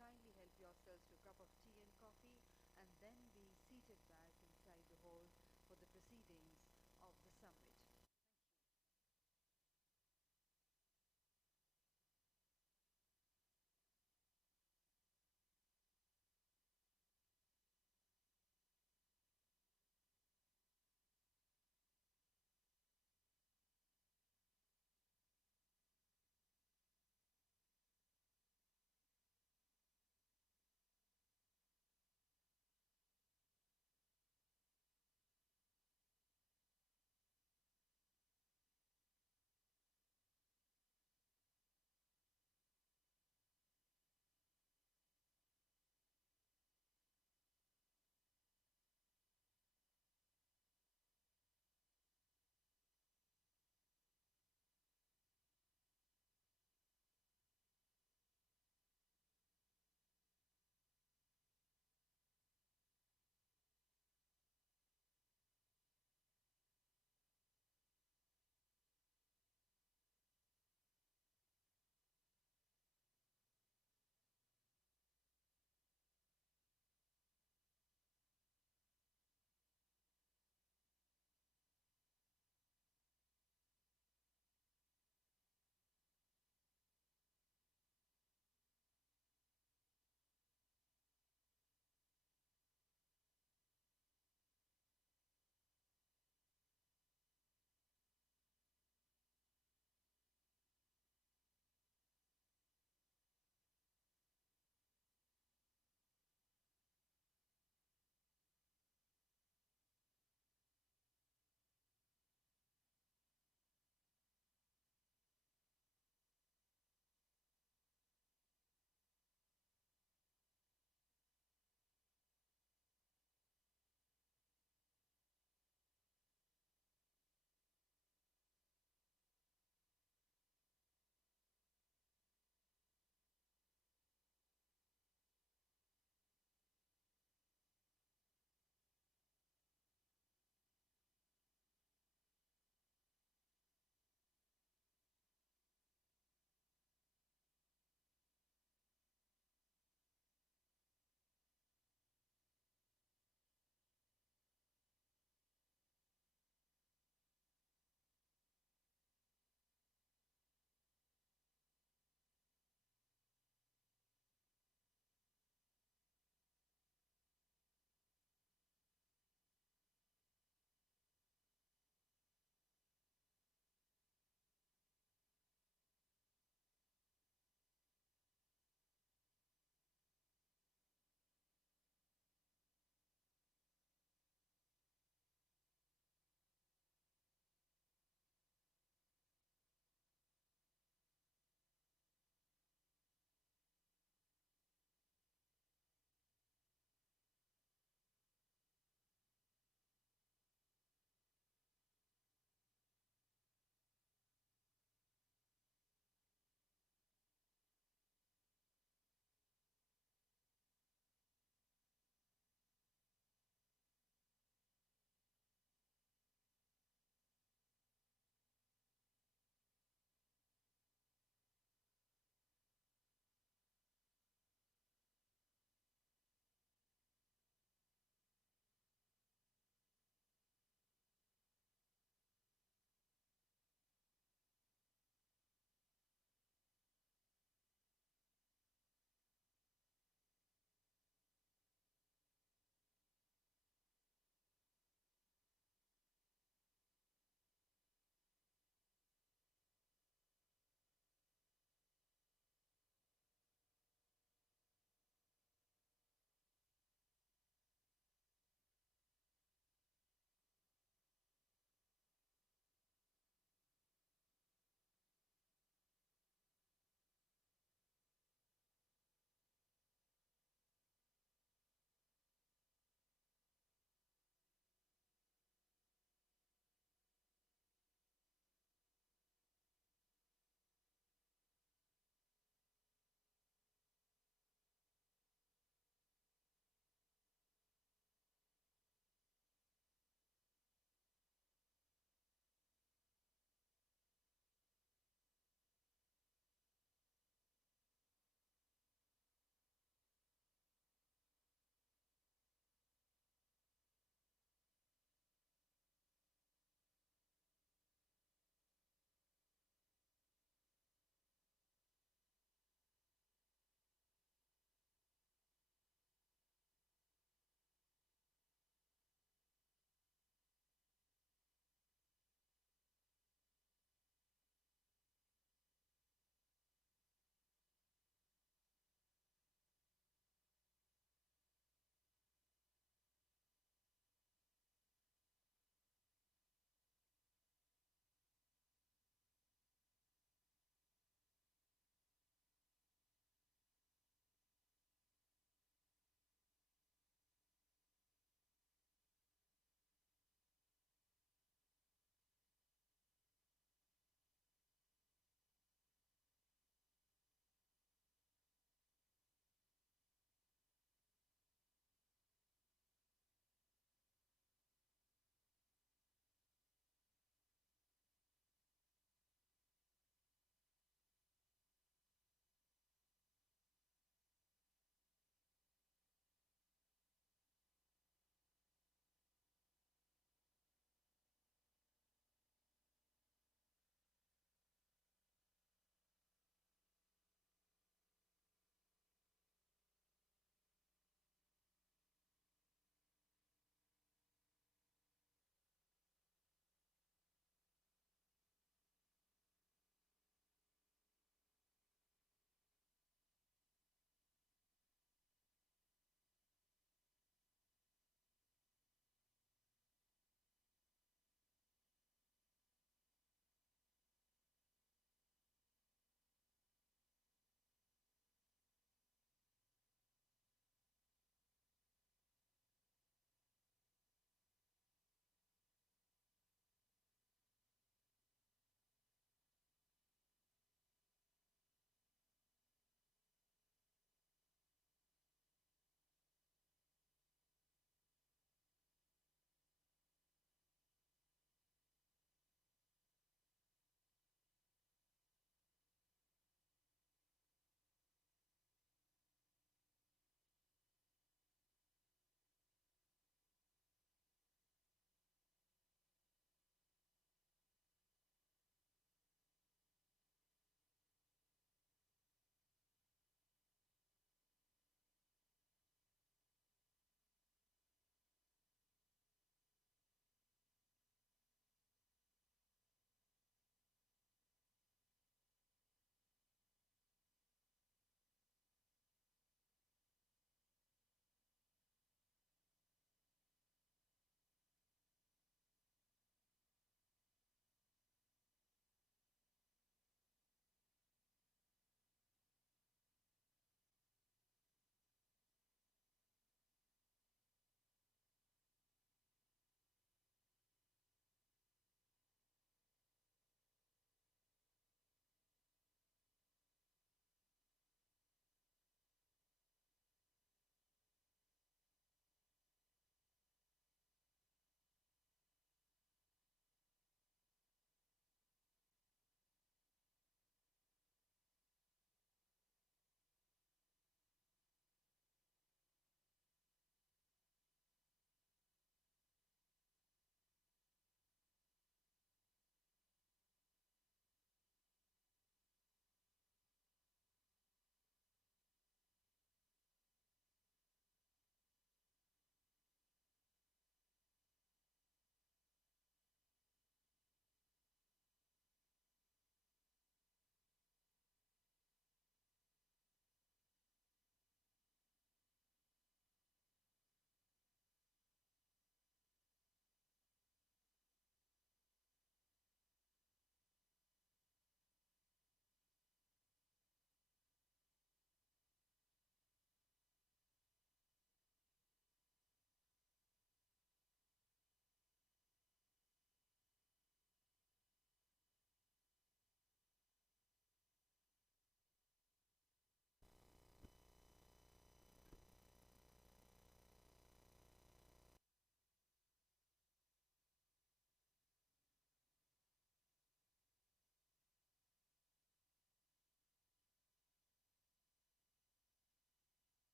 kindly help yourselves to a cup of tea and coffee and then be seated back inside the hall for the proceedings of the summit.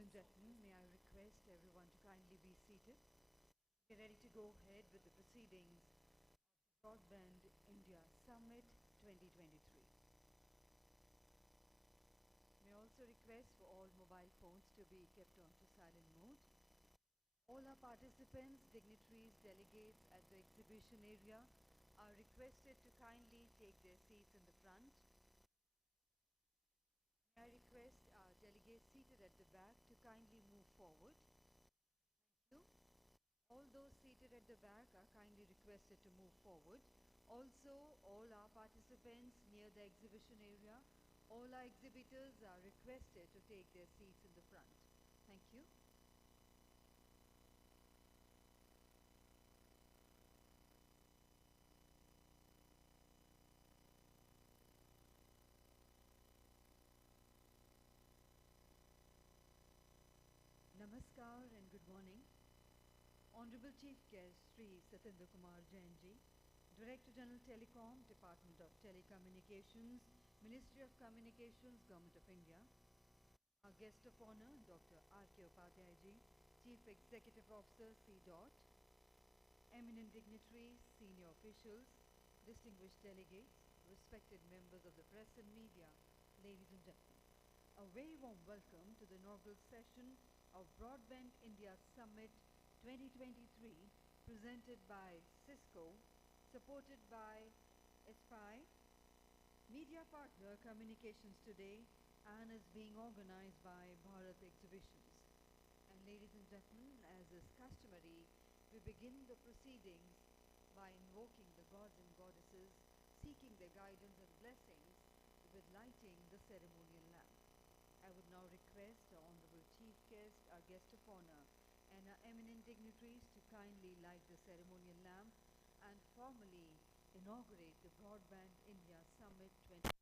Ladies and gentlemen, may I request everyone to kindly be seated? We're ready to go ahead with the proceedings Broadband India Summit 2023. May I also request for all mobile phones to be kept on to silent mode. All our participants, dignitaries, delegates at the exhibition area are requested to kindly take their seats in the front. May I request our delegates seated at the back to kindly move forward. Thank you. All those seated at the back are kindly requested to move forward. Also, all our participants near the exhibition area, all our exhibitors are requested to take their seats in the front. Thank you. Namaskar and good morning. Honorable Chief Guest Sri Satendra Kumar Jain ji, Director General Telecom, Department of Telecommunications, Ministry of Communications, Government of India. Our guest of honor, Dr. R.K. Upadhyay ji, Chief Executive Officer, C. Eminent dignitaries, senior officials, distinguished delegates, respected members of the press and media, ladies and gentlemen. A very warm welcome to the inaugural session of Broadband India Summit 2023 presented by Cisco, supported by SPI, media partner Communications Today, and is being organized by Bharat Exhibitions. And ladies and gentlemen, as is customary, we begin the proceedings by invoking the gods and goddesses, seeking their guidance and blessings with lighting the ceremonial lamp. I would now request our Honorable Chief Guest, our guest of honor, and our eminent dignitaries to kindly light the ceremonial lamp and formally inaugurate the Broadband India Summit 20.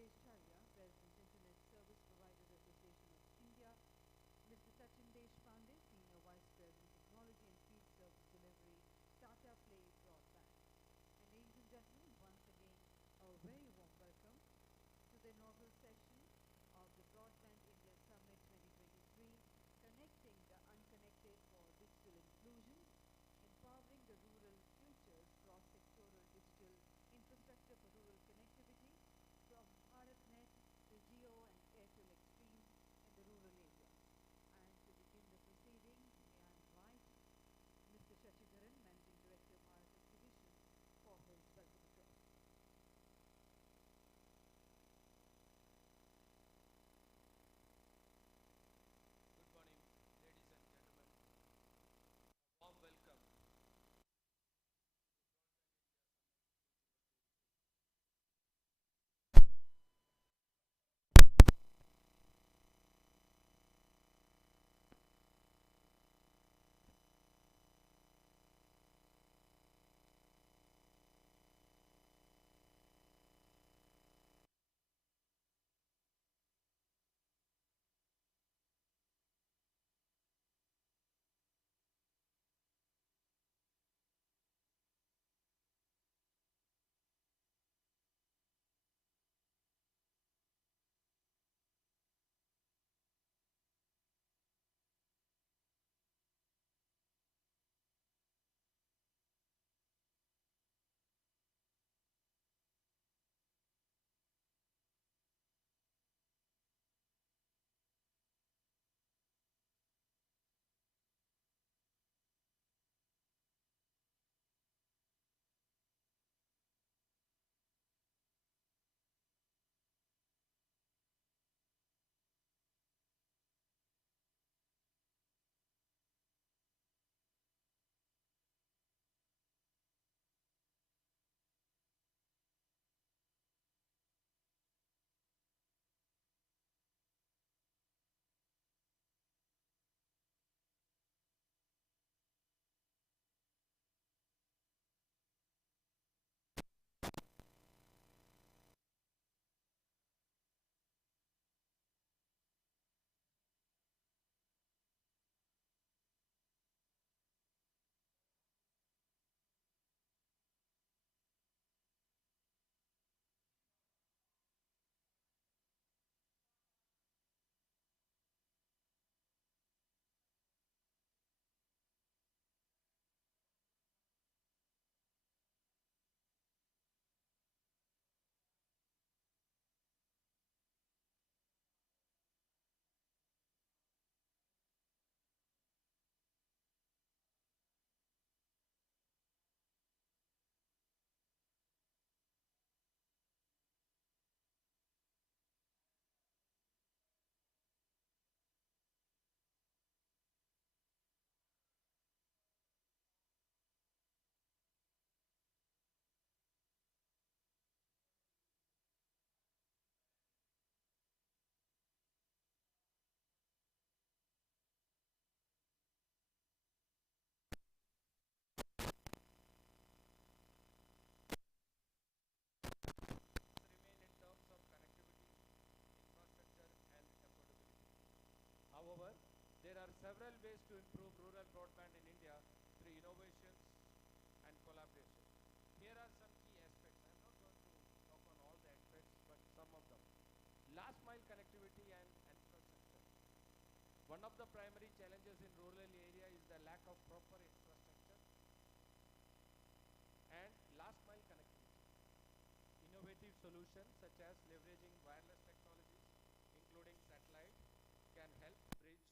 President, Internet Service Providers Association of India, Mr. Sachin Deshpande, Senior Vice President, Technology and Field Service Delivery, Tata Play Broadband. And ladies and gentlemen, once again, a very warm welcome to the inaugural session of the Broadband India Summit 2023, connecting the unconnected for digital inclusion, empowering the rural futures, cross-sectoral digital infrastructure for rural connectivity, from BharatNet to Geo and Airtel Extreme in the rural areas. And to begin the proceedings, may I invite Mr. Shashidharan, Managing Director, BharatNet Division, for his welcome address. Good morning, ladies and gentlemen. Warm welcome. Remain in terms of connectivity, infrastructure, and affordability. However, there are several ways to improve rural broadband in India through innovations and collaboration. Here are some key aspects. I'm not going to talk on all the aspects, but some of them. Last mile connectivity and infrastructure. One of the primary challenges in rural area is the lack of proper infrastructure and last mile connectivity. Innovative solutions such as leveraging wireless technologies, including satellite, can help bridge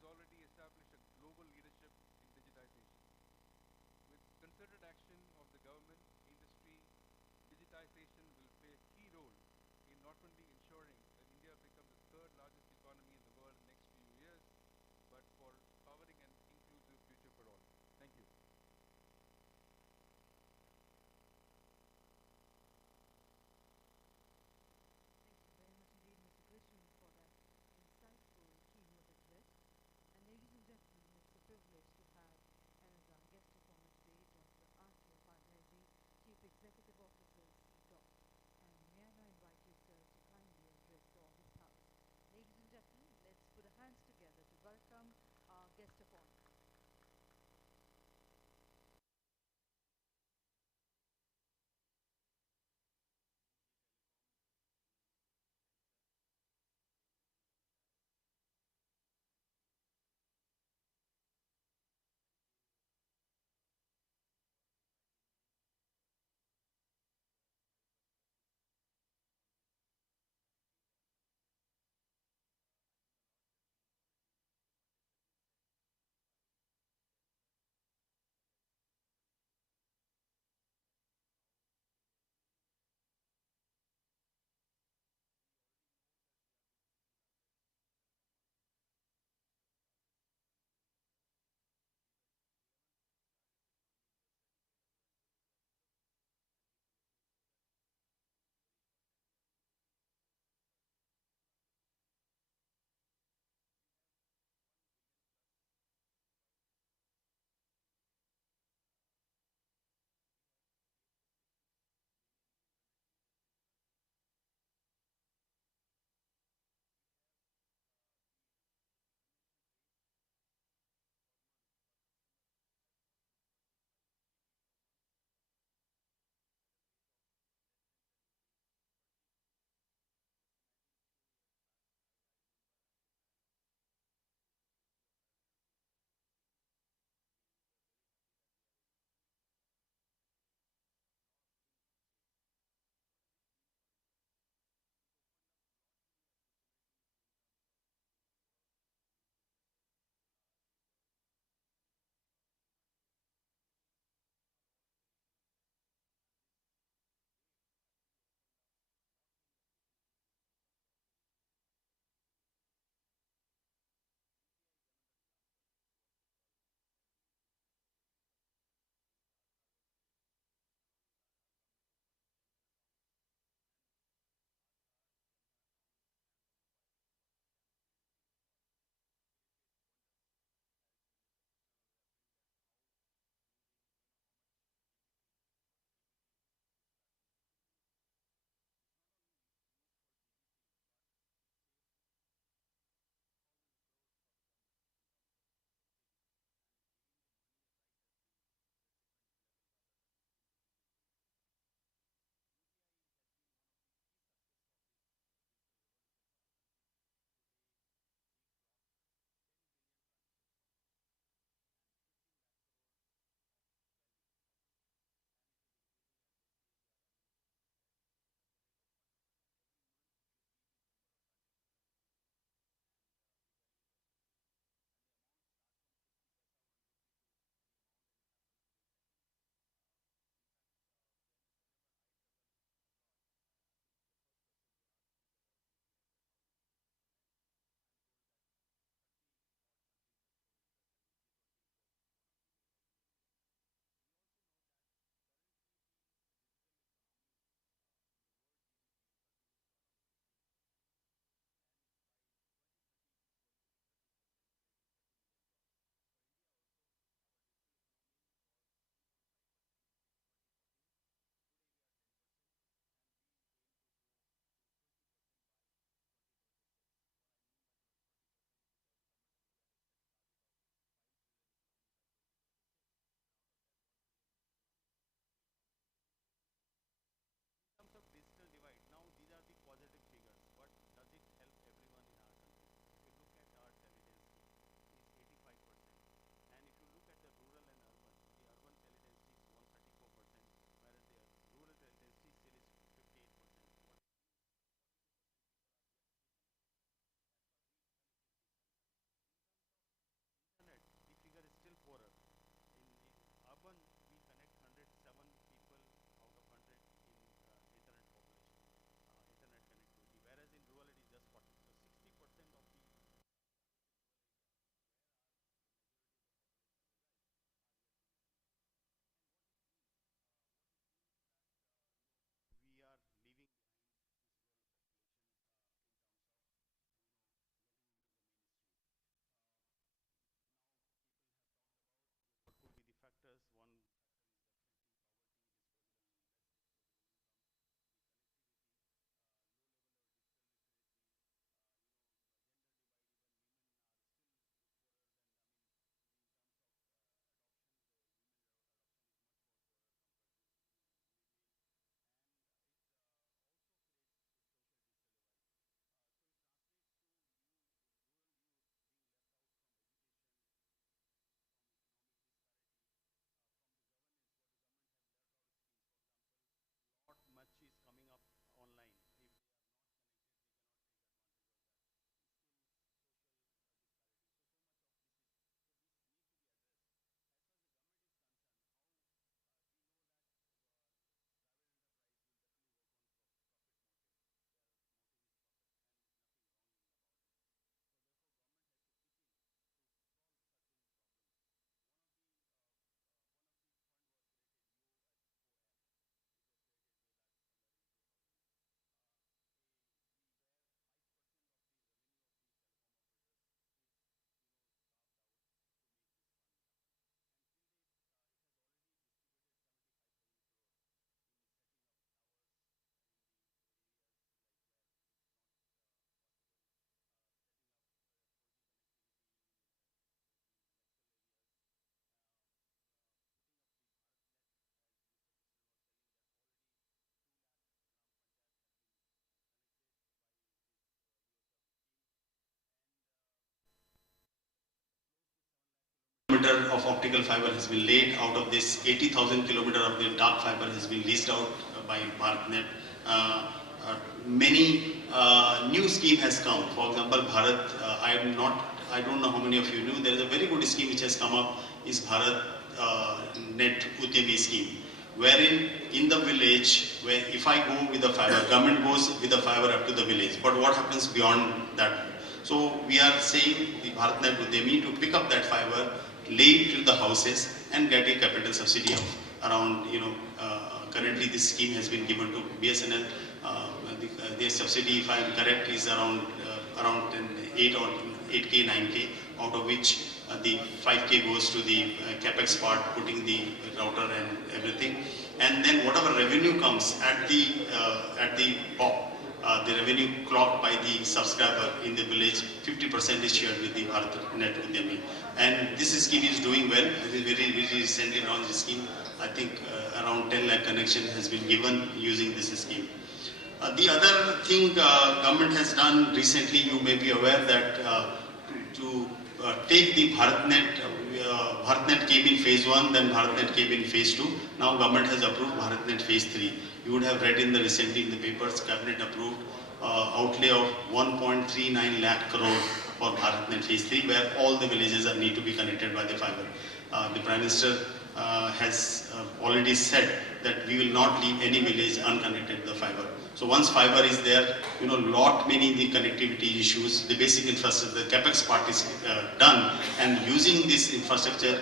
has already established a global leadership in digitization. With concerted action of the government, industry, digitization will play a key role in not only ensuring that India becomes the third largest economy in the world in the next few years, but for powering an inclusive future for all. Thank you. Thank you very much indeed, Mr. Krishnan, for that insightful keynote address. And ladies and gentlemen, it's a privilege to have as our guest of honor today Dr. R.K. Upadhyay ji, Chief Executive Officer, CDOT. And may I now invite you, sir, to kindly kilometer of optical fiber has been laid. Out of this, 80,000 kilometer of the dark fiber has been leased out by BharatNet. Many new scheme has come. For example, Bharat, I don't know how many of you knew, there is a very good scheme which has come up, is Bharat Net Udyami scheme, wherein in the village, where if I go with the fiber, government goes with the fiber up to the village, but what happens beyond that? So we are saying the BharatNet Udyami to pick up that fiber, lay it to the houses and get a capital subsidy of around, currently this scheme has been given to BSNL. The subsidy, if I am correct, is around 8 or 8K, 9K, out of which the 5K goes to the capex part, putting the router and everything, and then whatever revenue comes at the POP, the revenue clocked by the subscriber in the village, 50% is shared with the BharatNet Udyami. And this scheme is doing well. It is very recently launched this scheme. I think around 10 lakh connection has been given using this scheme. The other thing government has done recently, you may be aware that to take the BharatNet, BharatNet came in phase 1, then BharatNet came in phase 2. Now government has approved BharatNet phase 3. You would have read recently in the papers, cabinet approved outlay of 1.39 lakh crore for BharatNet phase 3, where all the villages need to be connected by the fiber. The Prime Minister has already said that we will not leave any village unconnected to the fiber. So once fiber is there, lot many the connectivity issues, the basic infrastructure, the capex part is done, and using this infrastructure,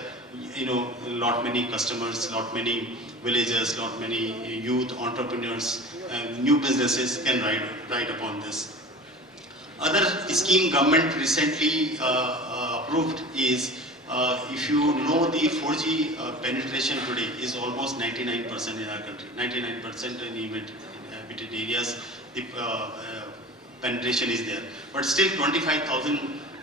lot many customers, lot many villagers, lot many youth entrepreneurs, new businesses can ride upon this. Other scheme government recently approved is, if you know, the 4G penetration today is almost 99% in our country. 99% in inhabited areas, the penetration is there. But still 25,000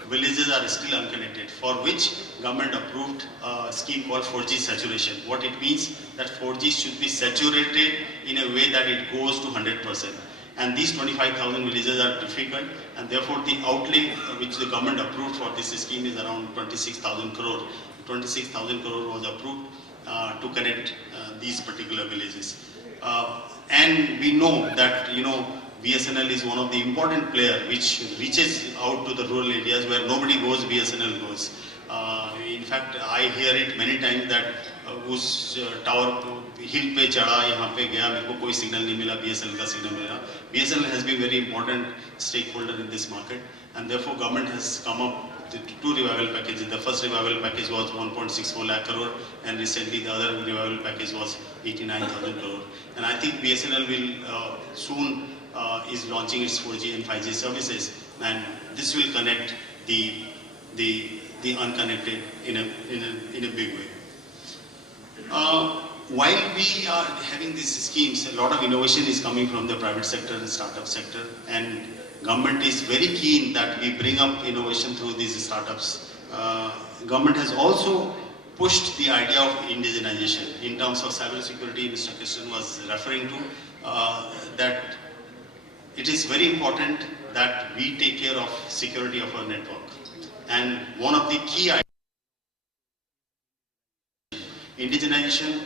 villages are still unconnected, for which government approved a scheme called 4G saturation. What it means that 4G should be saturated in a way that it goes to 100%. And these 25,000 villages are difficult, and therefore the outlay which the government approved for this scheme is around 26,000 crore. 26,000 crore was approved to connect these particular villages. And we know that, BSNL is one of the important players which reaches out to the rural areas where nobody goes, BSNL goes. In fact, I hear it many times that उस tower हिल पे चढ़ा, यहाँ पे गया, मेरे को कोई signal नहीं मिला, BSNL का सिग्नल मिला. BSNL has been very important stakeholder in this market, and therefore government has come up with 2 revival packages. The first revival package was 1.64 lakh crore, and recently the other revival package was 89,000 crore. And I think BSNL will soon is launching its 4G and 5G services, and this will connect the unconnected in a big way. While we are having these schemes, a lot of innovation is coming from the private sector and startup sector, and government is very keen that we bring up innovation through these startups. Government has also pushed the idea of indigenization in terms of cyber security. Mr. Krishnan was referring to that it is very important that we take care of security of our network, and one of the key ideas indigenization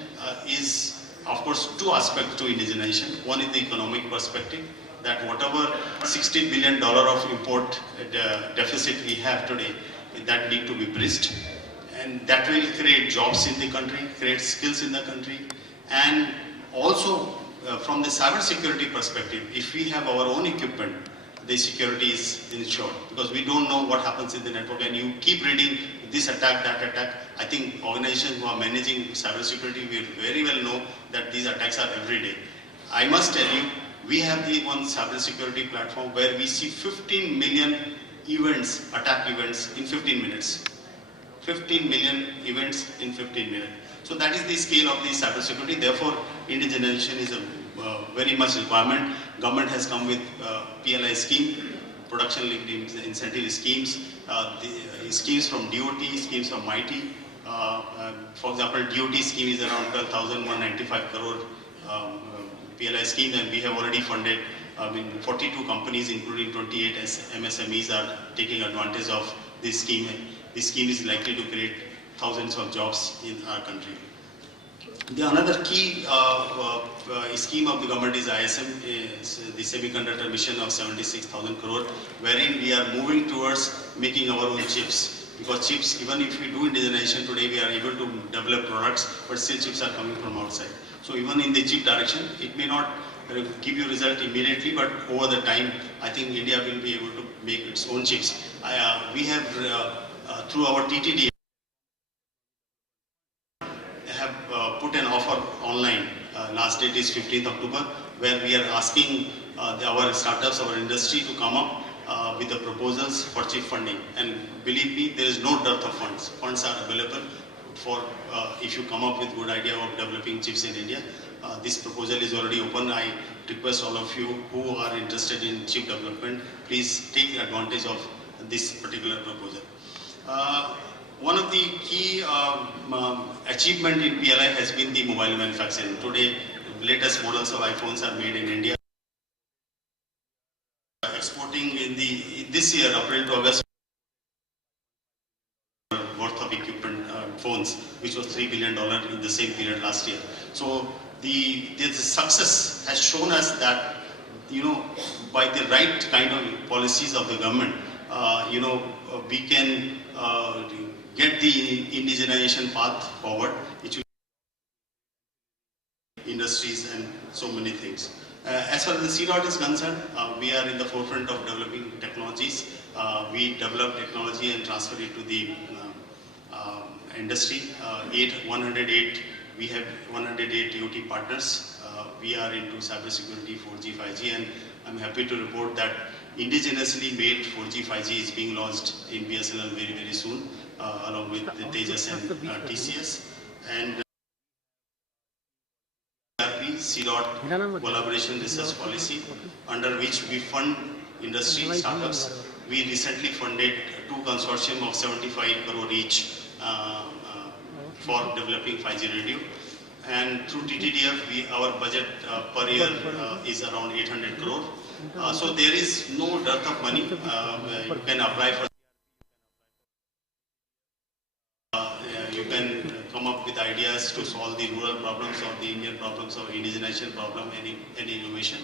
is, of course, 2 aspects to indigenization. One is the economic perspective, that whatever $60 billion of import deficit we have today, that need to be bridged, and that will create jobs in the country, create skills in the country, and also from the cyber security perspective, if we have our own equipment, the security is ensured, because we don't know what happens in the network, and you keep reading this attack, that attack. I think organizations who are managing cyber security will very well know that these attacks are every day. I must tell you, we have the one cyber security platform where we see 15 million events, attack events in 15 minutes. 15 million events in 15 minutes. So that is the scale of the cyber security. Therefore, indigenization is a very much requirement. Government has come with PLI scheme, production linked incentive schemes, the schemes from DOT, schemes from MIT. For example, DOT scheme is around 12,195 crore PLI scheme, and we have already funded 42 companies, including 28 MSMEs, are taking advantage of this scheme. This scheme is likely to create thousands of jobs in our country. The another key scheme of the government is ISM, is the semiconductor mission of 76,000 crore, wherein we are moving towards making our own chips. Because chips, even if we do indigenization today, we are able to develop products, but still chips are coming from outside. So even in the chip direction, it may not give you result immediately, but over the time, I think India will be able to make its own chips. We have, through our TTD, have put an offer online. Last date is 15th October, where we are asking our startups, our industry to come up with the proposals for chip funding. And believe me, there is no dearth of funds. Funds are available for if you come up with good idea of developing chips in India. This proposal is already open. I request all of you who are interested in chip development, please take advantage of this particular proposal. One of the key achievement in PLI has been the mobile manufacturing. Today, latest models of iPhones are made in India. Exporting in this year, April to August, worth of equipment phones, which was $3 billion in the same period last year. So the success has shown us that, you know, by the right kind of policies of the government, you know, we can get the indigenization path forward, which will industries and so many things. As far as the C-Dot is concerned, we are in the forefront of developing technologies. We develop technology and transfer it to the industry. 108, we have 108 IoT partners. We are into cybersecurity, 4G, 5G, and I'm happy to report that indigenously made 4G, 5G is being launched in BSNL very, very soon, along with the Tejas and TCS. And C-Dot collaboration research policy, under which we fund industry startups. We recently funded 2 consortium of 75 crore each for developing 5G radio. And through TTDF, our budget per year is around 800 crore. So there is no dearth of money. You can apply for. You can come up with ideas to solve the rural problems or the Indian problems or indigenization problem, any innovation.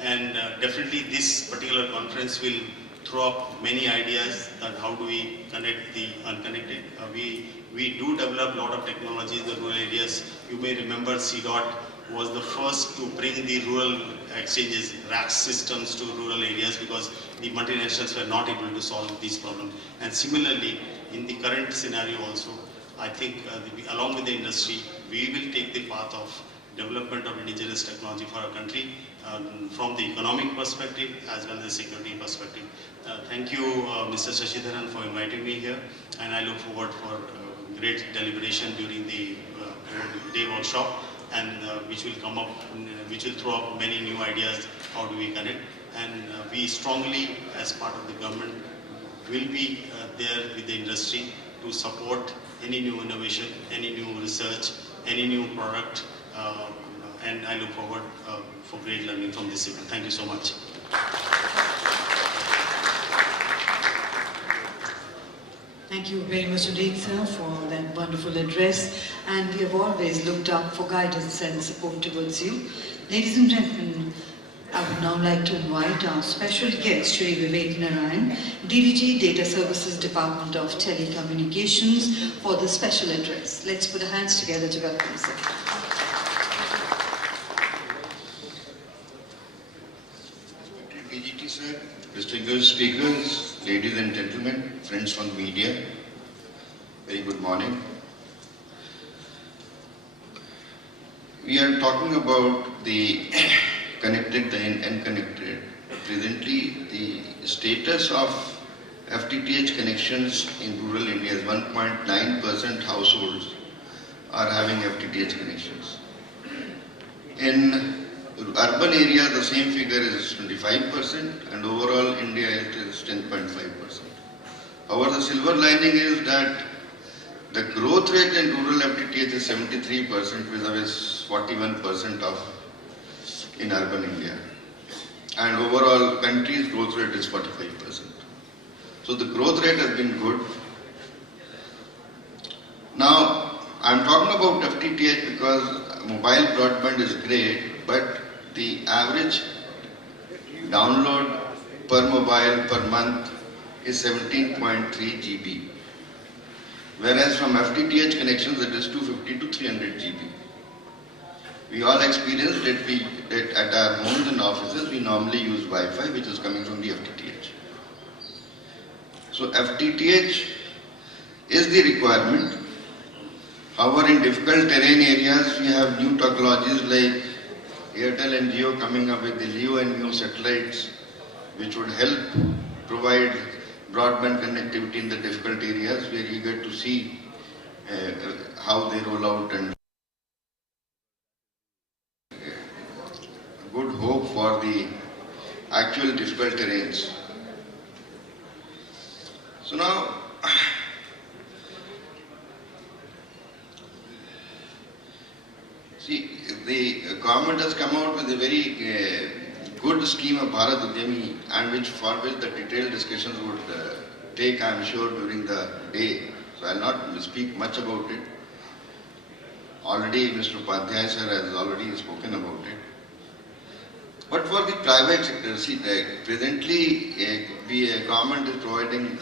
And definitely this particular conference will throw up many ideas that how do we connect the unconnected. We do develop a lot of technologies in the rural areas. You may remember C-Dot was the first to bring the rural exchanges, RACS systems to rural areas because the multinationals were not able to solve these problems. And similarly, in the current scenario also, I think along with the industry, we will take the path of development of indigenous technology for our country from the economic perspective as well as security perspective. Thank you, Mr. Shashidharan, for inviting me here, and I look forward for great deliberation during the day workshop, and which will come up, which will throw up many new ideas. How do we connect? And we strongly, as part of the government, will be there with the industry to support any new innovation, any new research, any new product, and I look forward for great learning from this event. Thank you so much. Thank you very much indeed, sir, for that wonderful address. And we have always looked up for guidance and support towards you. Ladies and gentlemen, I would now like to invite our special guest, Shri Vivek Narayan, DDG Data Services Department of Telecommunications, for the special address. Let's put our hands together to welcome sir. DGT sir, distinguished speakers, ladies and gentlemen, friends from the media, very good morning. We are talking about the connected and unconnected. Presently, the status of FTTH connections in rural India is 1.9% households are having FTTH connections. In urban area, the same figure is 25%, and overall India it is 10.5%. However, the silver lining is that the growth rate in rural FTTH is 73% vis-a-vis 41% of in urban India. And overall country's growth rate is 45%. So the growth rate has been good. about FTTH because mobile broadband is great, but the average download per mobile per month is 17.3 GB. Whereas from FTTH connections it is 250 to 300 GB. We all experience that at our homes and offices we normally use Wi-Fi which is coming from the FTTH. So FTTH is the requirement. However, in difficult terrain areas we have new technologies like Airtel and Jio coming up with the LEO and MEO satellites which would help provide broadband connectivity in the difficult areas. We are eager to see how they roll out and good hope for the actual difficult terrains. So now, see, the government has come out with a very good scheme of Bharat Udyami and for which the detailed discussions would take, I am sure, during the day. So I will not speak much about it. Already Mr. Upadhyay sir has already spoken about it. But for the private sector, see, presently the government is providing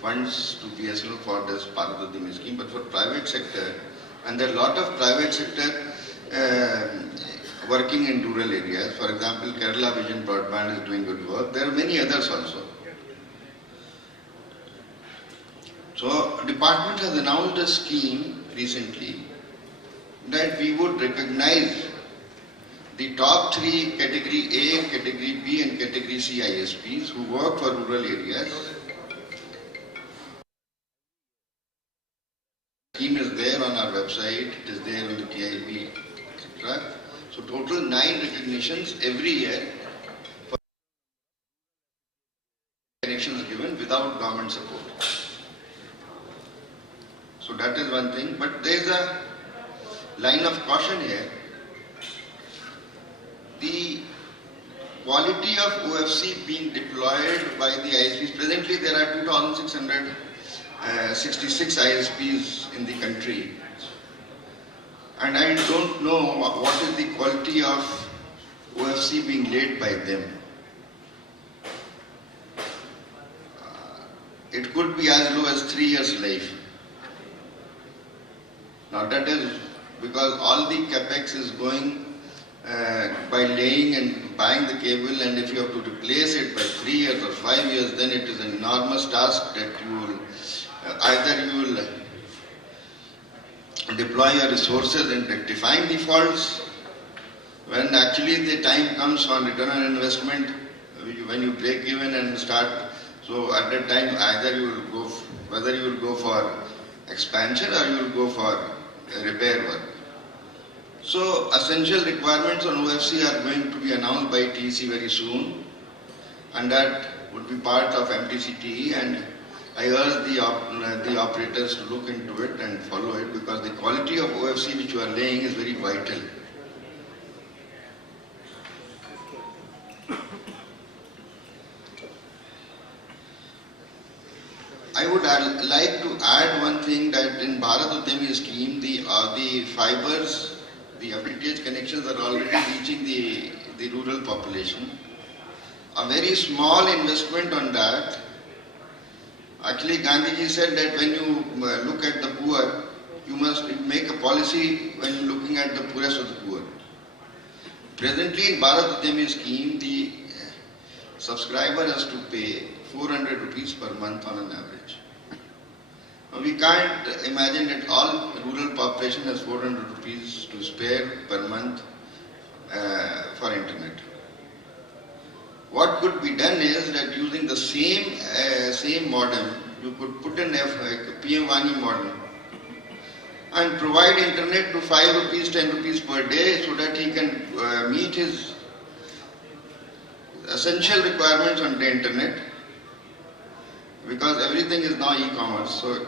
funds to BSNL for this Bharat Udyami scheme, but for private sector, and there are a lot of private sector working in rural areas. For example, Kerala Vision Broadband is doing good work. There are many others also. So, department has announced a scheme recently that we would recognize the top three category A, category B and category C ISPs who work for rural areas. The scheme is there on our website, it is there on the TIB, etc. So total 9 recognitions every year for connections given without government support. So that is one thing, but there is a line of caution here. The quality of OFC being deployed by the ISPs, presently there are 2,666 ISPs in the country. And I don't know what is the quality of OFC being laid by them. It could be as low as 3 years life. Now that is because all the capex is going by laying and buying the cable, and if you have to replace it by 3 years or 5 years, then it is an enormous task that you will either you will deploy your resources in rectifying the faults when actually the time comes on return on investment, when you break even and start. So at that time either you will go, whether you will go for expansion or you will go for repair work. So essential requirements on OFC are going to be announced by TEC very soon, and that would be part of MTCTE, and I urge the operators to look into it and follow it, because the quality of OFC which you are laying is very vital. I would like to add one thing, that in Bharat Udyami scheme, the fibers, the FTTH connections are already reaching the rural population. A very small investment on that. Actually, Gandhiji said that when you look at the poor, you must make a policy when you are looking at the poorest of the poor. Presently in Bharat Udyami scheme, the subscriber has to pay 400 rupees per month on an average. Now, we can't imagine that all rural population has 400 rupees to spare per month for internet. What could be done is that using the same modem, you could put in a PM Vani modem and provide internet to 5 rupees, 10 rupees per day, so that he can meet his essential requirements on the internet, because everything is now e-commerce. So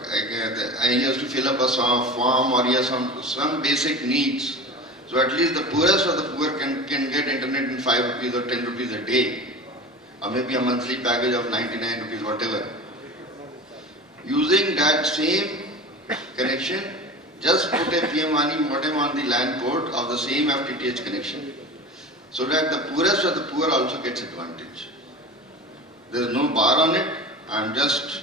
he has to fill up a form, or he has some basic needs. So at least the poorest of the poor can get internet in 5 rupees or 10 rupees a day, or maybe a monthly package of 99 rupees, whatever. Using that same connection, just put a PM1 modem on the LAN port of the same FTTH connection, so that the poorest of the poor also gets advantage. There is no bar on it. I am just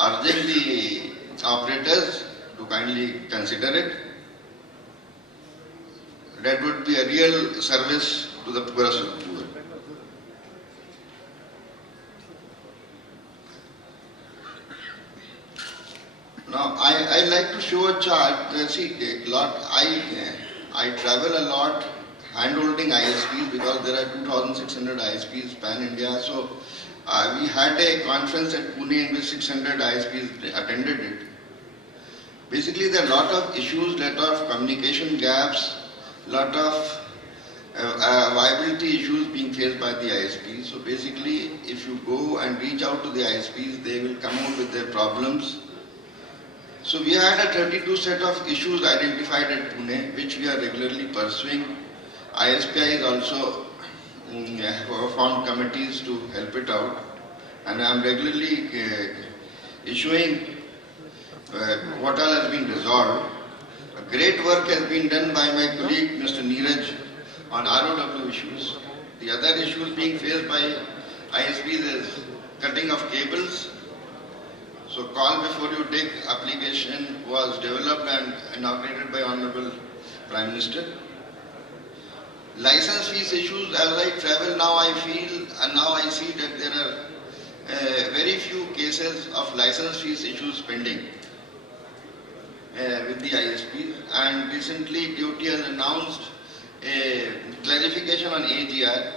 urging the operators to kindly consider it. That would be a real service to the poorest of the poor. Now, I like to show a chart. I travel a lot hand-holding ISPs because there are 2,600 ISPs pan-India. So, we had a conference at Pune in which 600 ISPs attended it. Basically, there are a lot of issues, lot of communication gaps, lot of viability issues being faced by the ISPs. So basically, if you go and reach out to the ISPs, they will come out with their problems. So we had a 32 set of issues identified at Pune, which we are regularly pursuing. ISPI is also formed committees to help it out, and I am regularly issuing what all has been resolved. A great work has been done by my colleague Mr. Neeraj on ROW issues. The other issues being faced by ISPs is cutting of cables. So call before you take application was developed and inaugurated by Honorable Prime Minister. License fees issues, as I travel now, I feel and now I see that there are very few cases of license fees issues pending with the ISPs, and recently DOT has announced a clarification on AGR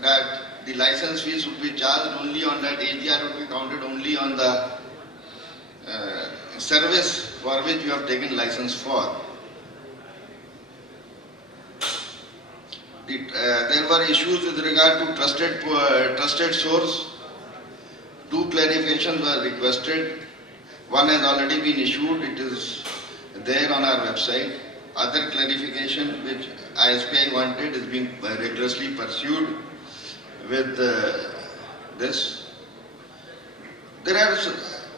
that the license fees would be charged only on that, AGR would be counted only on the service for which you have taken license for. There were issues with regard to trusted source. Two clarifications were requested. One has already been issued, it is there on our website. Other clarification which ISPI wanted is being rigorously pursued with this. There are,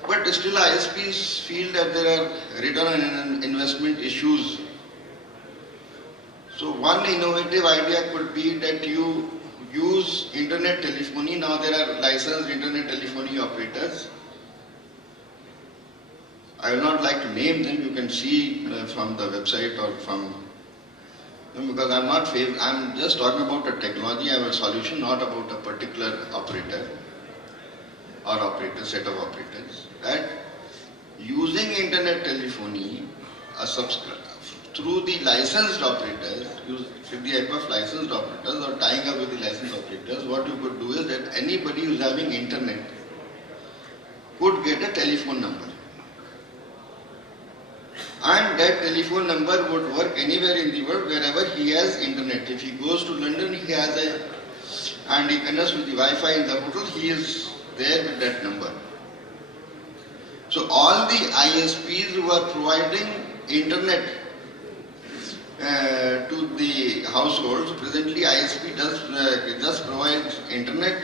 but still ISPs feel that there are return on investment issues. So one innovative idea could be that you use internet telephony. Now there are licensed internet telephony operators. I will not like to name them. You can see from the website or from, because I'm not favored. I'm just talking about a technology. I have a solution, not about a particular operator or set of operators. That using internet telephony, through the licensed operators, with the help of licensed operators or tying up with the licensed operators, what you could do is that anybody who is having internet could get a telephone number. And that telephone number would work anywhere in the world, wherever he has internet. If he goes to London, he has and he connects with the Wi-Fi in the hotel, he is there with that number. So all the ISPs who are providing internet to the households, presently ISP does provide internet,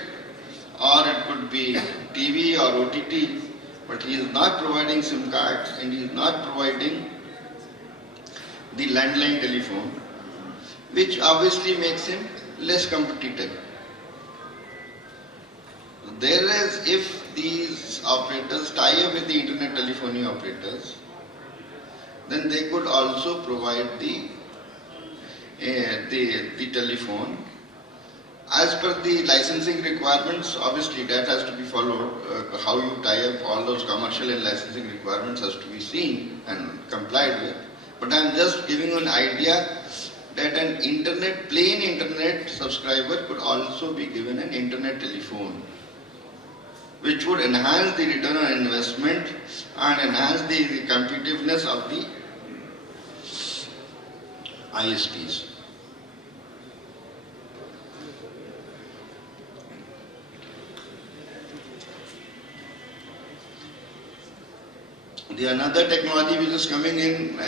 or it could be TV or OTT, but he is not providing SIM cards and he is not providing the landline telephone, which obviously makes him less competitive. Whereas if these operators tie up with the internet telephony operators, then they could also provide the telephone as per the licensing requirements. Obviously that has to be followed. How you tie up all those commercial and licensing requirements has to be seen and complied with. But I am just giving an idea that an plain internet subscriber could also be given an internet telephone, which would enhance the return on investment and enhance the competitiveness of the ISPs. The another technology which is coming in,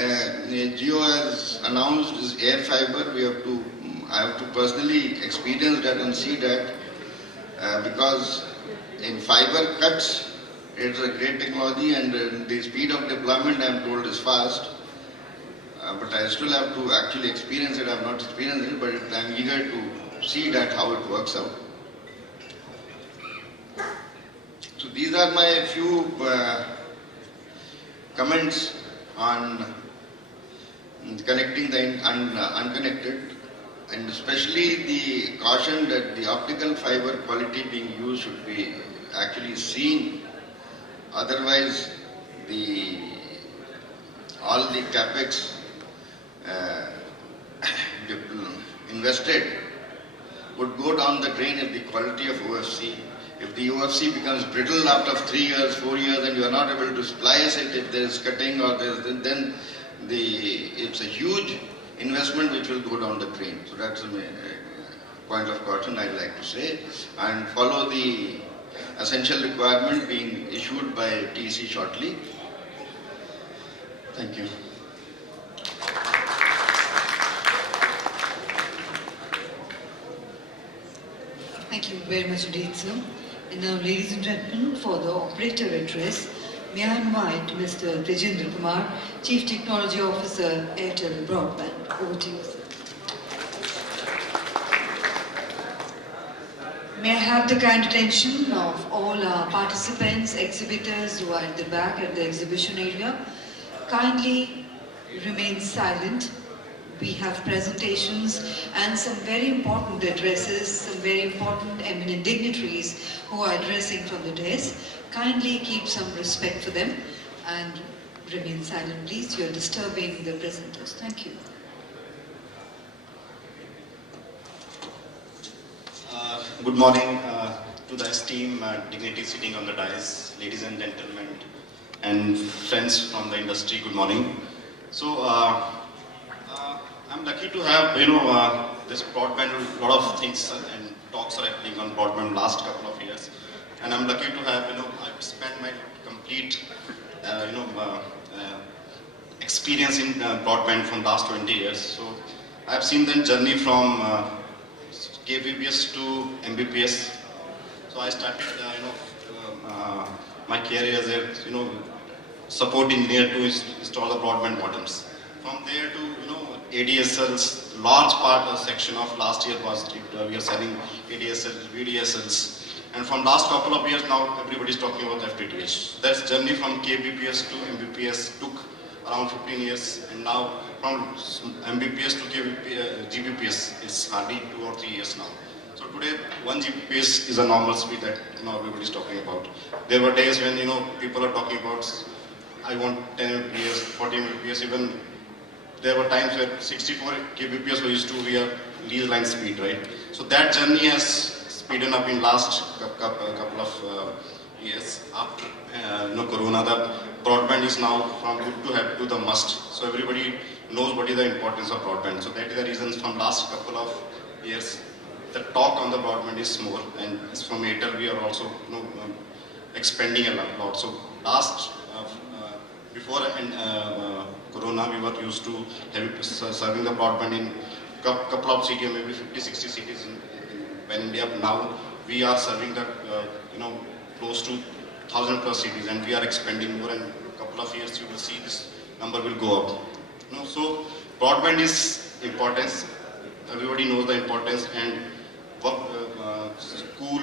Jio has announced, is air fiber. I have to personally experience that and see that, because in fiber cuts, It's a great technology, and the speed of deployment, I am told, is fast. But I still have to actually experience it. I have not experienced it, but I am eager to see that how it works out. So these are my few comments on connecting the unconnected, and especially the caution that the optical fiber quality being used should be actually seen. Otherwise, all the capex invested would go down the drain if the quality of OFC. If the OFC becomes brittle after 3 years, 4 years, and you are not able to splice it, if there is cutting or then it's a huge investment which will go down the drain. So that's a point of caution I'd like to say, and follow the essential requirement being issued by TC shortly. Thank you. Thank you very much indeed, sir. And now, ladies and gentlemen, for the operator address, may I invite Mr. Tejendra Kumar, Chief Technology Officer, Airtel Broadband. Over to you, sir. May I have the kind attention of all our participants, exhibitors who are at the back at the exhibition area. Kindly remain silent. We have presentations and some very important addresses, some very important eminent dignitaries who are addressing from the desk. Kindly keep some respect for them and remain silent, please. You are disturbing the presenters. Thank you. Good morning to the esteemed dignitaries sitting on the dais, ladies and gentlemen, and friends from the industry. Good morning. So I'm lucky to have this broadband. A lot of things and talks are happening on broadband last couple of years, and I'm lucky to have I've spent my complete experience in broadband from last 20 years. So I've seen the journey from kbps to mbps. So I started my career as a support engineer to install the broadband modems. From there to ADSLs, large part of section of last year was we are selling ADSLs, VDSLs, and from last couple of years now everybody is talking about FTTH. That's journey from kbps to mbps took around 15 years, and now from mbps to gbps is hardly 2 or 3 years now. So today 1 Gbps is a normal speed that everybody is talking about. There were days when people are talking about I want 10 Mbps, 40 Mbps, even there were times where 64 kbps used to be a lease line speed, right? So that journey has speeded up in last couple of years. After Corona, the broadband is now from good to have to the must. So everybody knows what is the importance of broadband. So that is the reason from last couple of years the talk on the broadband is more, and from Airtel we are also expanding a lot. So last before Corona, we were used to serving the broadband in couple of cities, maybe 50-60 cities in India. Now we are serving the close to 1,000+ cities, and we are expanding more. And couple of years you will see this number will go up. So broadband is importance. Everybody knows the importance, and school,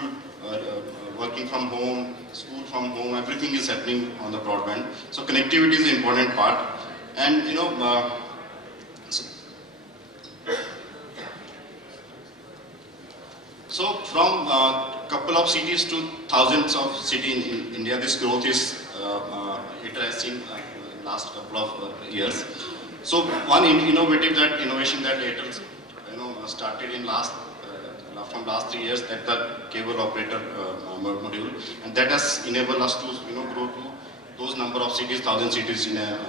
working from home, school from home, everything is happening on the broadband. So connectivity is an important part, and so from couple of cities to thousands of cities in India, this growth is it has seen last couple of years. So one innovation that Airtel started in from last 3 years, that the cable operator module, and that has enabled us to grow to those number of cities, 1,000 cities in a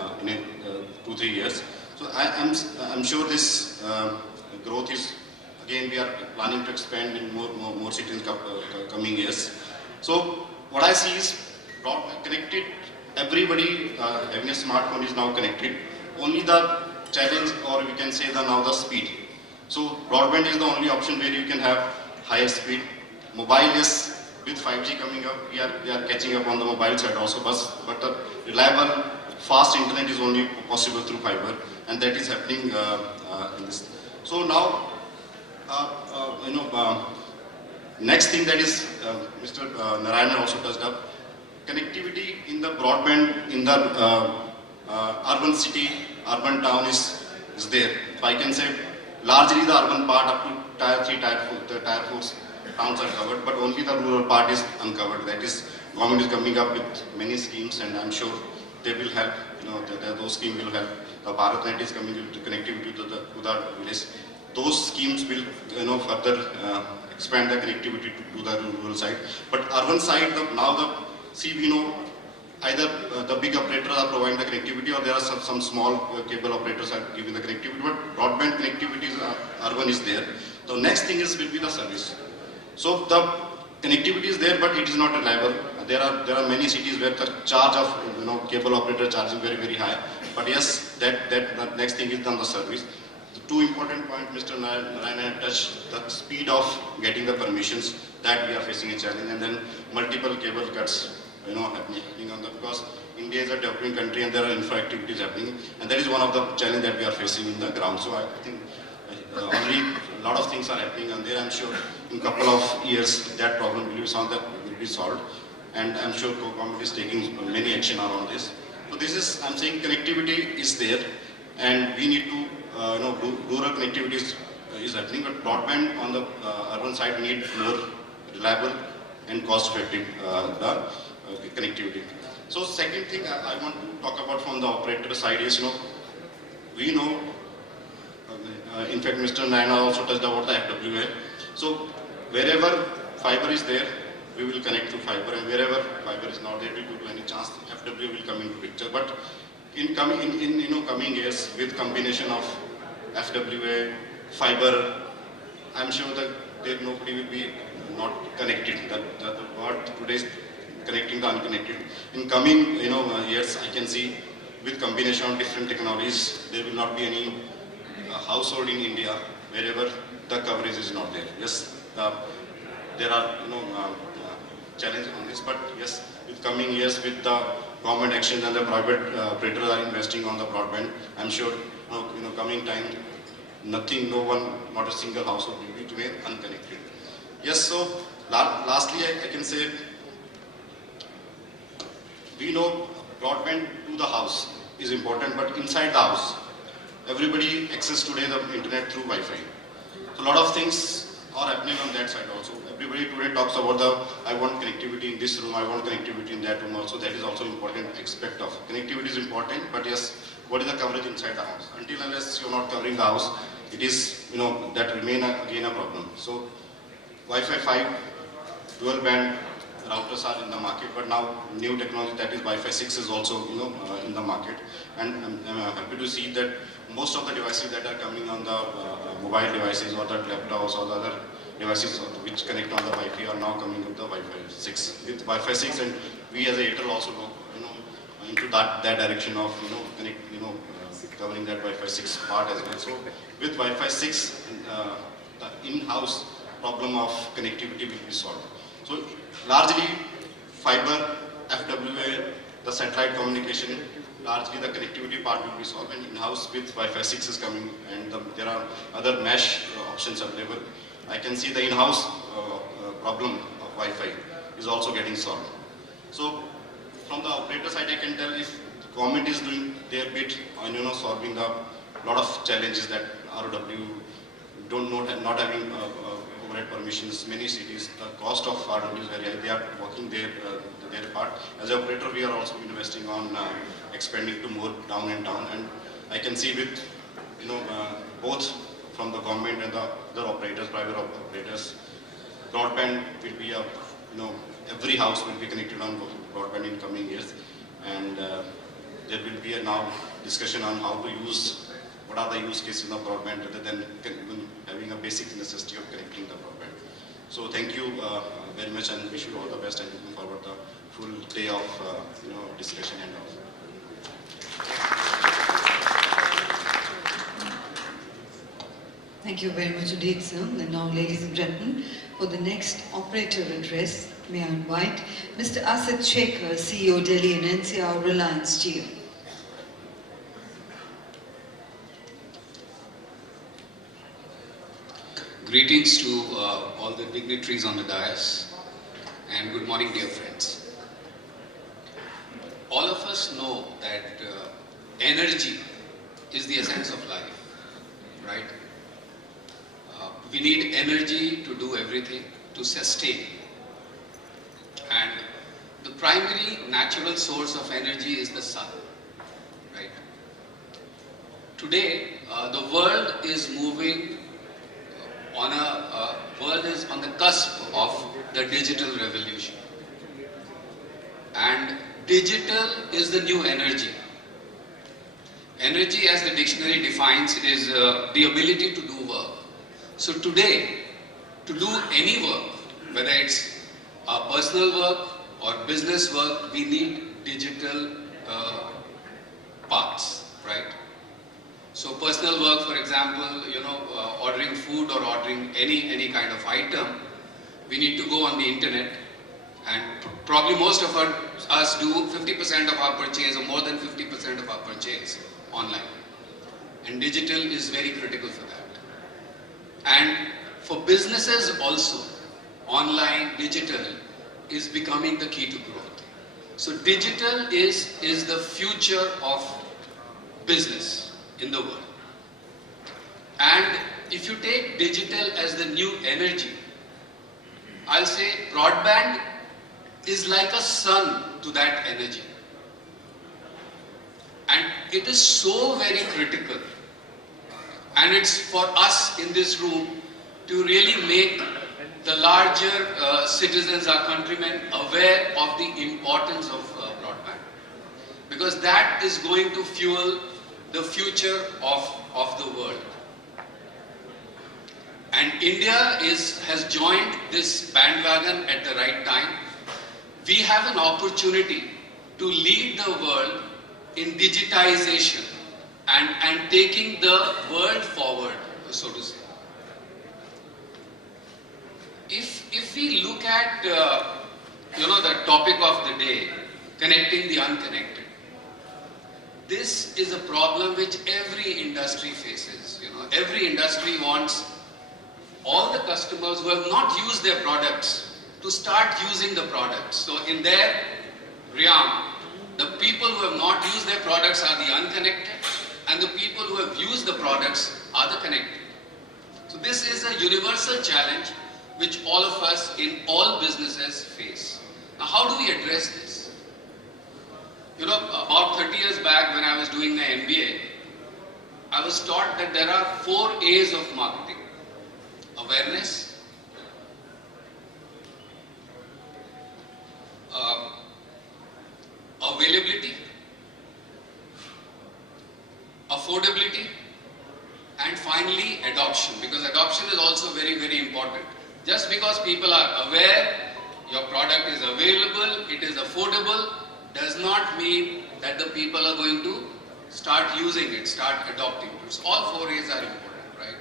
2-3 years. So I'm sure this growth is, again we are planning to expand in more cities in coming years. So what I see is connected. Everybody having a smartphone is now connected. Only the challenge, or we can say now the speed. So broadband is the only option where you can have higher speed. Mobile is with 5G coming up, we are catching up on the mobile side also, but the reliable, fast internet is only possible through fiber, and that is happening in this. So now, next thing that is, Mr. Narayana also touched up, connectivity in the broadband in the urban city, urban town is there. So I can say largely the urban part up to tier 3, tier 4, the tier 4 towns are covered, but only the rural part is uncovered. That is, government is coming up with many schemes, and I'm sure they will help. Those schemes will help. The BharatNet is coming with connectivity to the village. Those schemes will further expand the connectivity to the rural side. But urban side, either the big operators are providing the connectivity, or there are some small cable operators are giving the connectivity, but broadband connectivity urban is there. The next thing will be the service. So the connectivity is there, but it is not reliable. There are many cities where the charge of cable operator charging very high. But yes, that the next thing is on the service. The two important points Mr. Narayana touched: the speed of getting the permissions, that we are facing a challenge, and then multiple cable cuts happening on that, because India is a developing country and there are infra activities happening, and that is one of the challenges that we are facing in the ground. So I think already a lot of things are happening, and there I'm sure in a couple of years that problem will be solved, and I'm sure government is taking many action around this. So this is, I'm saying, connectivity is there, and we need to rural connectivity is happening, but broadband on the urban side we need more reliable and cost-effective connectivity. So second thing I want to talk about from the operator side is, we know, in fact Mr. Naina also touched about the FWA. So wherever fiber is there, we will connect to fiber, and wherever fiber is not there, due to any chance, FWA will come into picture. But in coming years, with combination of FWA, fiber, I'm sure that nobody will be not connected. The word today is connecting the unconnected. In coming years, I can see with combination of different technologies, there will not be any household in India wherever the coverage is not there. Yes, there are challenges on this, but yes, with coming years, with the government actions and the private operators are investing on the broadband, I'm sure coming time, not a single household will be today unconnected. Yes, so lastly I can say, we know broadband to the house is important, but inside the house, everybody access today the internet through Wi-Fi. So a lot of things are happening on that side also. Everybody today talks about I want connectivity in this room, I want connectivity in that room also. That is also important aspect of connectivity is important, but yes, what is the coverage inside the house? Until unless you're not covering the house, it is, that remain again a problem. So Wi-Fi 5 dual band routers are in the market, but now new technology, that is Wi-Fi 6 is also in the market, and I'm happy to see that most of the devices that are coming on the mobile devices or the laptops or the other devices which connect on the Wi-Fi are now coming with the Wi-Fi 6. With Wi-Fi 6, and we as a Airtel also go into that direction of covering that Wi-Fi 6 part as well. So with Wi-Fi 6, the in-house problem of connectivity will be solved. So largely fiber, FWA, the satellite communication, largely the connectivity part will be solved, and in-house with Wi-Fi 6 is coming, and there are other mesh options available. I can see the in-house problem of Wi-Fi is also getting solved. So from the operator side, I can tell if the government is doing their bit on solving the lot of challenges that ROW not having overhead permissions. Many cities, the cost of ROW is very high. They are working their part. As an operator, we are also investing on expanding to more down and down. And I can see with both from the government and the other operators, private operators, broadband will be every house will be connected on broadband in coming years, and there will be a now discussion on how to use, what are the use cases in the broadband rather than even having a basic necessity of connecting the broadband. So thank you very much, and wish you all the best, and looking forward to the full day of discussion and all. Thank you very much indeed, sir. And now, ladies and gentlemen, for the next operator address, may I invite Mr. Asit Shekhar, CEO Delhi and NCR Reliance Jio. Greetings to all the dignitaries on the dais, and good morning, dear friends. All of us know that energy is the essence of life, right? We need energy to do everything, to sustain. And the primary natural source of energy is the sun, right? Today, the world is moving world is on the cusp of the digital revolution. And digital is the new energy. Energy, as the dictionary defines, is the ability to do work. So today, to do any work, whether it's personal work or business work, we need digital paths, right? So personal work, for example, ordering food or ordering any kind of item, we need to go on the internet, and probably most of us do 50% of our purchase or more than 50% of our purchase online. And digital is very critical for that. And for businesses also, online, digital is becoming the key to growth. So digital is the future of business in the world. And if you take digital as the new energy, I'll say broadband is like a sun to that energy. And it is so very critical. And it's for us in this room to really make the larger citizens, our countrymen, aware of the importance of broadband. Because that is going to fuel the future of the world. And India has joined this bandwagon at the right time. We have an opportunity to lead the world in digitization and taking the world forward, so to say. If we look at the topic of the day, connecting the unconnected, this is a problem which every industry faces. Every industry wants all the customers who have not used their products to start using the products. So in their realm, the people who have not used their products are the unconnected, and the people who have used the products are the connected. So this is a universal challenge which all of us in all businesses face. Now, how do we address this? About 30 years back when I was doing my MBA, I was taught that there are 4 A's of marketing: awareness, availability, affordability, and finally adoption, because adoption is also very, very important. Just because people are aware, your product is available, it is affordable, does not mean that the people are going to start using it, start adopting it. So all 4 A's are important, right?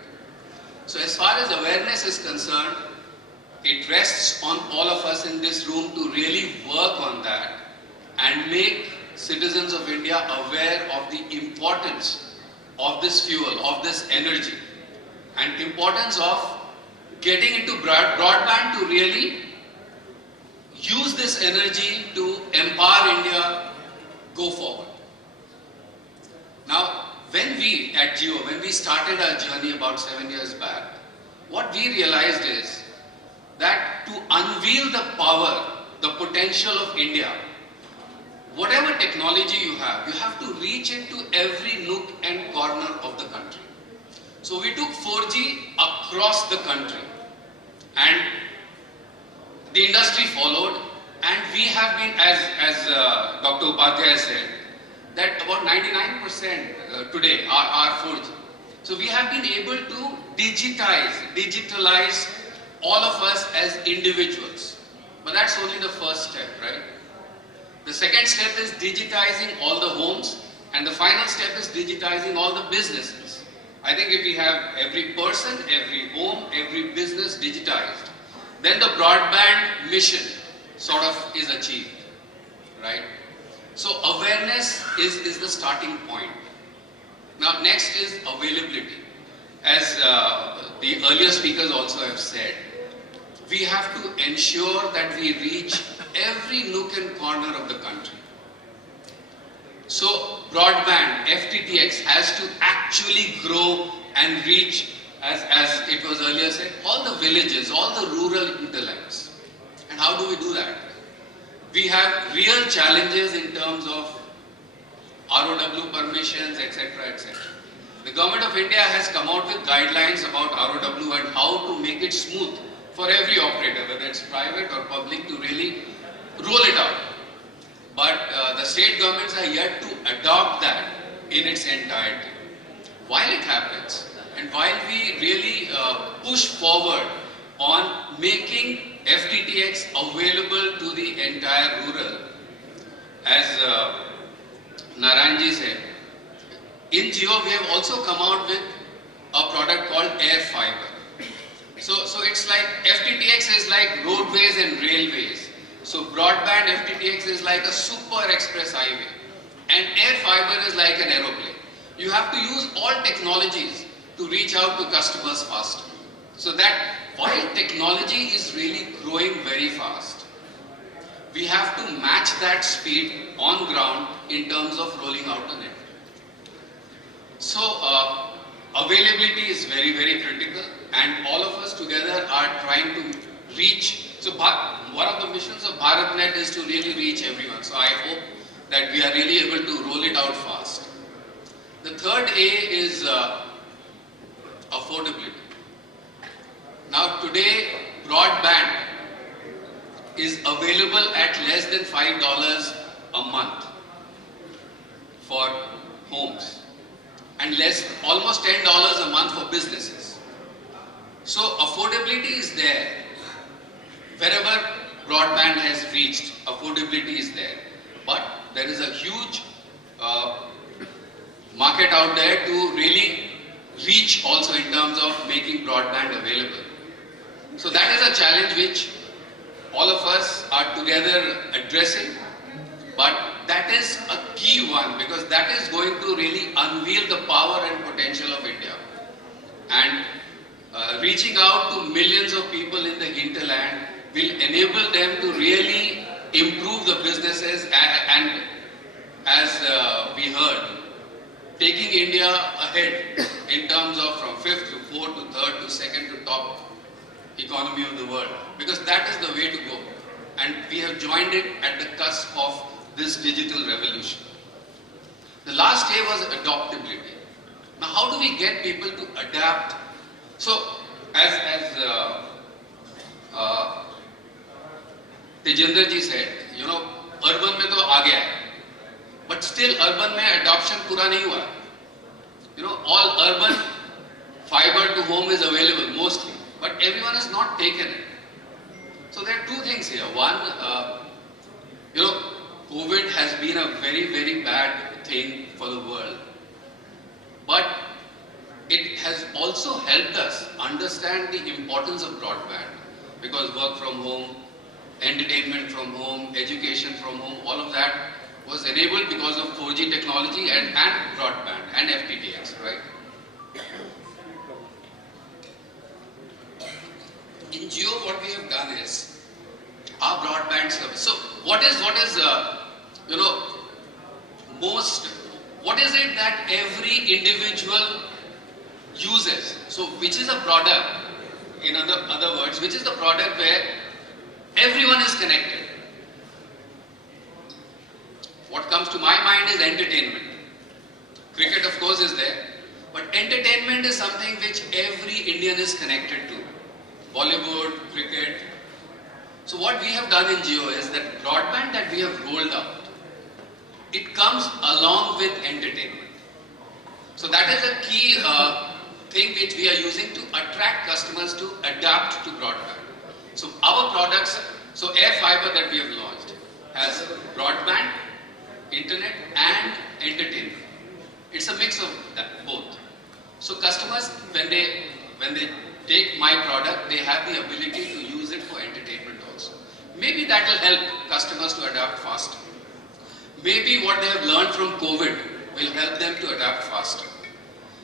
So as far as awareness is concerned, it rests on all of us in this room to really work on that and make citizens of India aware of the importance of this fuel, of this energy, and importance of getting into broadband to really use this energy to empower India, go forward. Now, when we at Jio, when we started our journey about 7 years back, what we realized is that to unveil the power, the potential of India, whatever technology you have to reach into every nook and corner of the country. So we took 4G across the country, and the industry followed, and we have been, as Dr. Upadhyay said, that about 99% today are 4G. So we have been able to digitalize all of us as individuals. But that's only the first step, right? The second step is digitizing all the homes, and the final step is digitizing all the businesses. I think if we have every person, every home, every business digitized, then the broadband mission sort of is achieved, right? So awareness is the starting point. Now next is availability. As the earlier speakers also have said, we have to ensure that we reach every nook and corner of the country. So broadband, FTTX, has to actually grow and reach, as it was earlier said, all the villages, all the rural hinterlands. And how do we do that? We have real challenges in terms of ROW permissions, etc., etc. The Government of India has come out with guidelines about ROW and how to make it smooth for every operator, whether it's private or public, to really roll it out. But the state governments are yet to adopt that in its entirety. While it happens, and while we really push forward on making FTTX available to the entire rural, as Narayanji said, in Jio we have also come out with a product called Air Fiber. So it's like FTTX is like roadways and railways. So broadband FTTX is like a super express highway, and Air Fiber is like an aeroplane. You have to use all technologies to reach out to customers faster. So that while technology is really growing very fast, we have to match that speed on ground in terms of rolling out the network. So availability is very, very critical, and all of us together are trying to reach. So one of the missions of BharatNet is to really reach everyone. So I hope that we are really able to roll it out fast. The third A is affordability. Now today, broadband is available at less than $5 a month for homes, and almost $10 a month for businesses. So affordability is there. Wherever broadband has reached, affordability is there. But there is a huge market out there to really reach also in terms of making broadband available. So that is a challenge which all of us are together addressing. But that is a key one, because that is going to really unveil the power and potential of India. And reaching out to millions of people in the hinterland will enable them to really improve the businesses, and as we heard, taking India ahead in terms of from 5th to 4th to 3rd to 2nd to top economy of the world, because that is the way to go. And we have joined it at the cusp of this digital revolution. The last A was adaptability. Now how do we get people to adapt? So as Tejendra ji said, urban में तो आ गया है, but still urban में adoption पूरा नहीं हुआ. All urban fiber to home is available mostly, but everyone has not taken it. So there are two things here. One, COVID has been a very, very bad thing for the world, but it has also helped us understand the importance of broadband, because work from home, entertainment from home, education from home, all of that was enabled because of 4G technology and broadband and FTTX, right? In Jio, what we have done is our broadband service. So what is it that every individual uses? So which is a product, in other words, which is the product where everyone is connected? What comes to my mind is entertainment. Cricket, of course, is there, but entertainment is something which every Indian is connected to. Bollywood, cricket. So what we have done in Jio is that broadband that we have rolled out, it comes along with entertainment. So that is a key thing which we are using to attract customers to adapt to broadband. So our products, so Air Fiber that we have launched has broadband, internet and entertainment. It's a mix of that, both. So customers, when they take my product, they have the ability to use it for entertainment also. Maybe that will help customers to adapt faster. Maybe what they have learned from COVID will help them to adapt faster.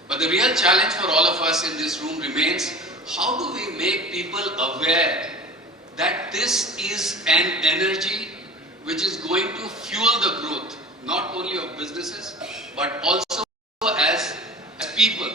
But the real challenge for all of us in this room remains, how do we make people aware that this is an energy which is going to fuel the growth, not only of businesses, but also as people.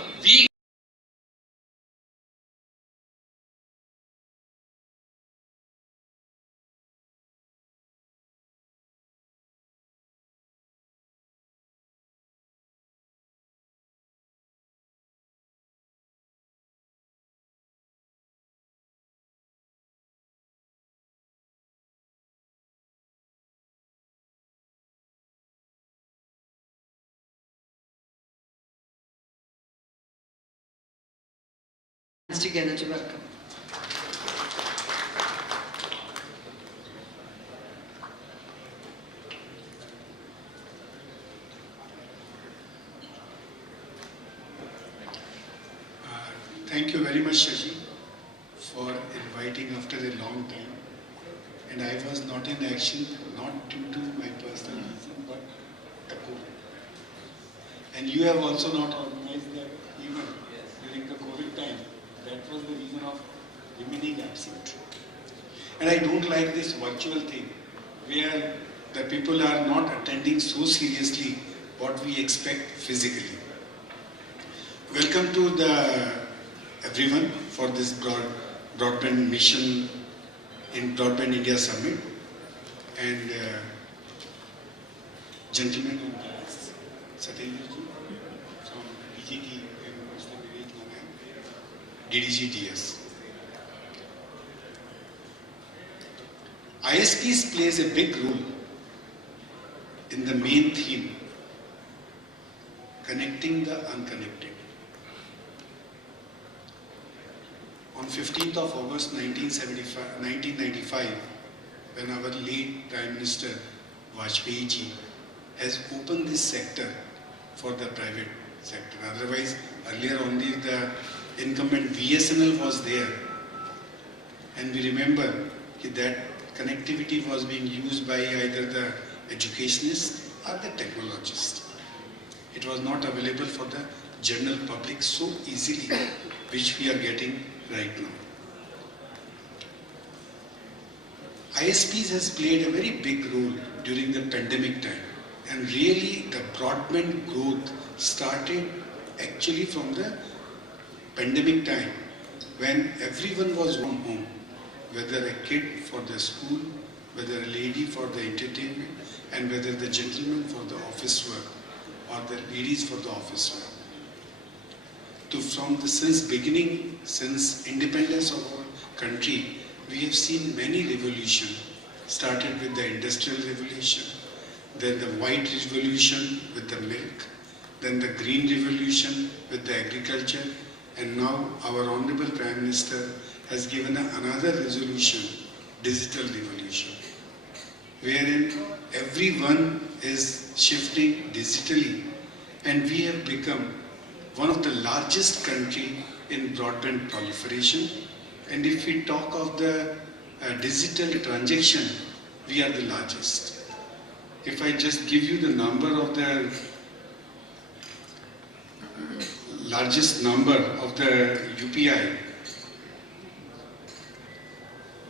Together to welcome. Thank you very much, Shashi, for inviting after a long time. And I was not in action, not due to my personal reason, but the COVID. And you have also not organized the event during the COVID time. That was the reason of remaining absent. And I don't like this virtual thing where the people are not attending so seriously what we expect physically. Welcome to everyone for this broadband mission in Broadband India Summit. And gentlemen and guests, Satyendra ji from DGT DDGTS. ISPs plays a big role in the main theme, connecting the unconnected. On 15th of August 1995, when our late Prime Minister Vajpayee ji has opened this sector for the private sector. Otherwise, earlier only the incumbent BSNL was there, and we remember that connectivity was being used by either the educationists or the technologists. It was not available for the general public so easily, which we are getting right now. ISPs has played a very big role during the pandemic time, and really the broadband growth started actually from the pandemic time, when everyone was from home, whether a kid for the school, whether a lady for the entertainment, and whether the gentleman for the office work, or the ladies for the office work. Since independence of our country, we have seen many revolutions. Started with the Industrial Revolution, then the White Revolution with the milk, then the Green Revolution with the agriculture, and now our Honorable Prime Minister has given another resolution, Digital Revolution, wherein everyone is shifting digitally, and we have become one of the largest country in broadband proliferation. And if we talk of the digital transaction, we are the largest. If I just give you the number of the largest number of the UPI,